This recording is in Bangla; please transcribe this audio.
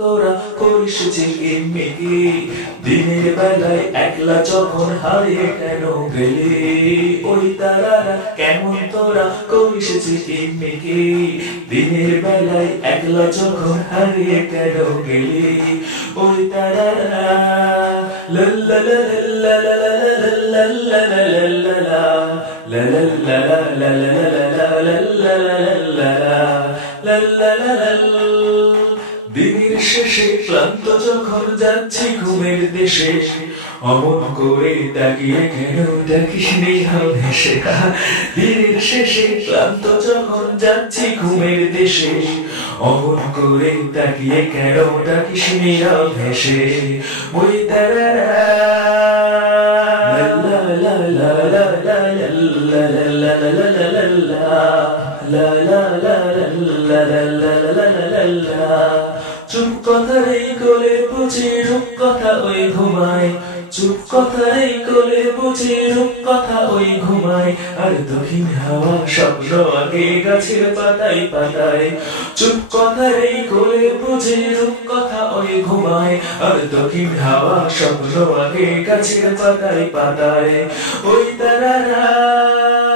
তোরা করিস ঝিকিমিকি দিনের বেলায় একলা যখন হারিয়ে কেন গেলি ওই তারারা কেমন তোরা করিস ঝিকিমিকি দিনের বেলায় একলা যখন হারিয়ে কেন গেলি ওই তারারা লা লা লা লা লা লা লা লা লা লা লা দিনের শেষে ক্লান্ত যখন যাচ্ছি ঘুমের দেশে অমন করে তাকিয়ে কেন ডাকিস নিহাল ভেসে দিনের শেষে ক্লান্ত যখন যাচ্ছি ঘুমের দেশে অমন করে তাকিয়ে কেন ডাকিস নিহাল ভেসে ওই তারারা লা লা লা লা লা লা লা লা লা চুপ কথাই কোলে বুঝি রূপ কথা ওই ঘুমায় চুপ কথাই কোলে বুঝি রূপ কথা ওই ঘুমায় আর দক্ষিণ হাওয়া স্বপ্ন আগে গাছের পাতায় পাতায় চুপ কথাই কোলে বুঝি রূপ কথা ওই ঘুমায় আর দক্ষিণ হাওয়া স্বপ্ন আগে গাছের পাতায় পাতায় ওই তারারা